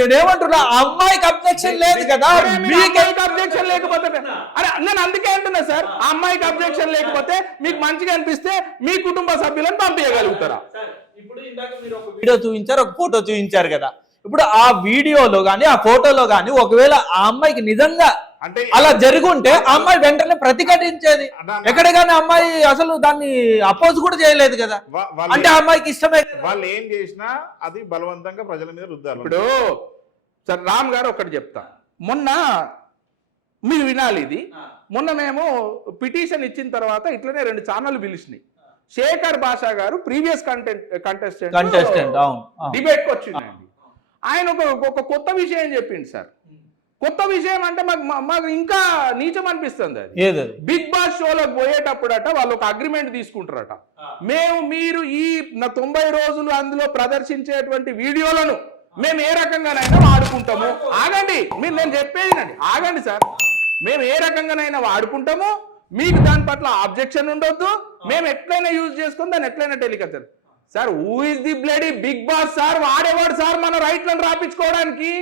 నేనేమంటున్నా, ఆ అమ్మాయికి అబ్జెక్షన్ లేదు కదా, మీకు అబ్జెక్షన్ లేకపోతే అరే నేను అందుకే అంటున్నా సార్, ఆ అమ్మాయికి అబ్జెక్షన్ లేకపోతే మీకు మంచిగా అనిపిస్తే మీ కుటుంబ సభ్యులను పంపించగలుగుతారా? ఇప్పుడు ఇందాక మీరు ఒక వీడియో చూపించారు, ఒక ఫోటో చూపించారు కదా, ఇప్పుడు ఆ వీడియోలో గానీ ఆ ఫోటోలో గానీ ఒకవేళ ఆ అమ్మాయికి నిజంగా అంటే అలా జరుగుంటే ఆ అమ్మాయి వెంటనే ప్రతిఘటించేది. ఎక్కడ కానీ అమ్మాయి అసలు దాన్ని అపోజ్ కూడా చేయలేదు కదా, అంటే ఆ అమ్మాయికి ఇష్టమే. వాళ్ళు ఏం చేసినా అది బలవంతంగా ప్రజల మీద రుద్దారు. ఇప్పుడు సార్ రామ్ గారు ఒకటి చెప్తా, మొన్న మీరు వినాలి ఇది, మొన్న మేము పిటిషన్ ఇచ్చిన తర్వాత ఇట్లనే 2 ఛానల్ పిలిచినాయి. శేఖర్ భాషా గారు ప్రీవియస్ కంటెస్టెంట్ డిబేట్కి వచ్చిందండి. ఆయన ఒక కొత్త విషయం చెప్పింది సార్. కొత్త విషయం అంటే మాకు ఇంకా నీచం అనిపిస్తుంది. అది బిగ్ బాస్ షోలోకి పోయేటప్పుడట వాళ్ళు ఒక అగ్రిమెంట్ తీసుకుంటారట, మీరు ఈ 90 రోజులు అందులో ప్రదర్శించేటువంటి వీడియోలను మేము ఏ రకంగానైనా వాడుకుంటాము. ఆగండి, మీరు నేను చెప్పేది ఆగండి సార్. మేము ఏ రకంగానైనా వాడుకుంటాము, మీకు దాని పట్ల ఆబ్జెక్షన్ ఉండొద్దు, మేము ఎట్లయినా యూజ్ చేసుకుని దాన్ని ఎట్లయినా telecast sir. Who is the bloody Big Boss sir? వాడేవాడు సార్ మన రైట్లను రాపించుకోవడానికి?